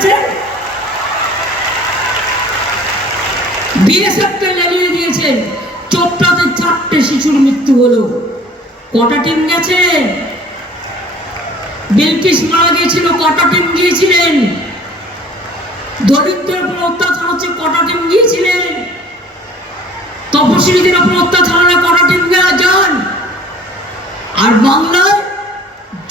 দেখেছেন? বিএসএফ কে লেলিয়ে দিয়েছেন, চোপড়াতে 4টে শিশুর মৃত্যু হলো। কটা টিম গেছে? বিলকিস মারা গিয়েছিল, কটা টিম গিয়েছিলেন? দরিদ্রের উপর অত্যাচার হচ্ছে, কটা টিম গিয়েছিলেন? তপশিলীদের উপর অত্যাচার হলে কটা টিম যান? আর বাংলায়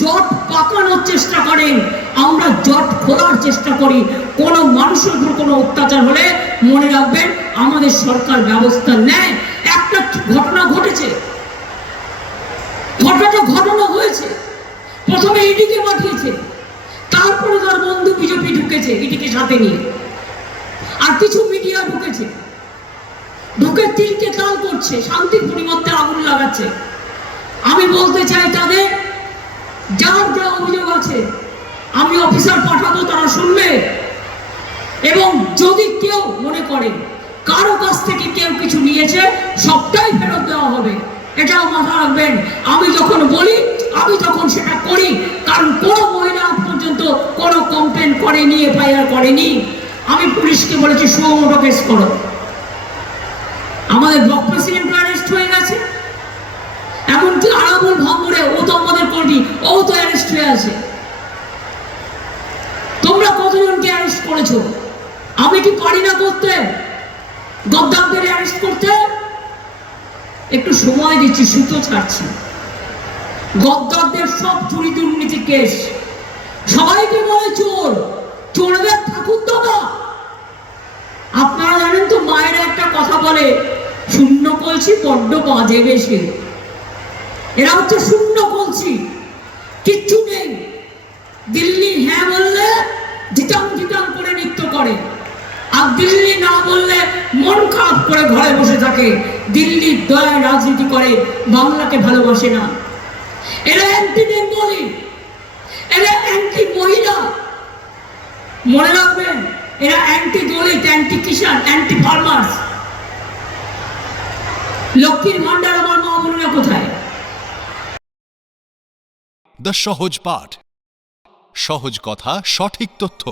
জট পাকানোর চেষ্টা করেন, আমরা জট খোলার চেষ্টা করি। কোন মানুষের উপর কোনো অত্যাচার হলে মনে রাখবেন আমাদের সরকার ব্যবস্থা নেয়। একটা ঘটনা ঘটেছে, ঘটনা হয়েছে, প্রথমে ইডিকে পাঠিয়েছে, তারপরে তার বন্ধু বিজেপি ঢুকেছে ইডিকে সাথে নিয়ে, আর কিছু মিডিয়া ঢুকেছে, ঢুকে তিলকে তাল করছে, শান্তির পরিবর্তে আগুন লাগাচ্ছে। আমি বলতে চাই তাদের যার যা অভিযোগ আছে আমি অফিসার পাঠাবো, তারা শুনবে। এবং যদি কেউ মনে করে কারো কাছ থেকে কেউ কিছু নিয়েছে, সবটাই ফেরত দেওয়া হবে, এটাও মাথা রাখবেন। আমি যখন বলি আমি তখন সেটা করি, কারণ কোনো মহিলা পর্যন্ত কোনো কমপ্লেন করেনি, এফআইআর করেনি। আমি পুলিশকে বলেছি সুমোটো কেস করো। আমাদের ব্লক প্রেসিডেন্ট অ্যারেস্ট হয়ে গেছে, এমনকি আরাবুল ভাঙড়ে, ও তো আমাদের কর্মী, ও তো অ্যারেস্ট হয়ে আছে। তোমরা কতজনকে অ্যারেস্ট করেছো? আমি কি পারি না করতে? গদ্দারদের অ্যারেস্ট করতে একটু সময় দিচ্ছি, সুতো ছাড়ছি। গদ্দারদের সব চুরি দুর্নীতি কেস, সবাইকে বলে চোর, চোরদের ঠাকুর দাদা। আপনারা জানেন তো, মায়ের একটা কথা বলে, শূন্য কলসি বড্ড বাজে বেশি। এরা হচ্ছে শূন্য কলসি, কিচ্ছু নেই। দিল্লি হ্যাঁ বললে জিতাম জিতাম করে নৃত্য করে, আর দিল্লি না বললে মন খারাপ করে ঘরে বসে থাকে। দিল্লির দয়ায় রাজনীতি করে, বাংলাকে ভালোবাসে না। এরা অ্যান্টি বেঙ্গলি, এরা অ্যান্টি মহিলা, মনে রাখবেন, এরা অ্যান্টি দলিত, অ্যান্টি কিষাণ, অ্যান্টি ফার্মার্স। লক্ষ্মীর ভান্ডার আমার মা বোনেরা কোথায়? দ্য সহজ পাঠ, সহজ কথা, সঠিক তথ্য।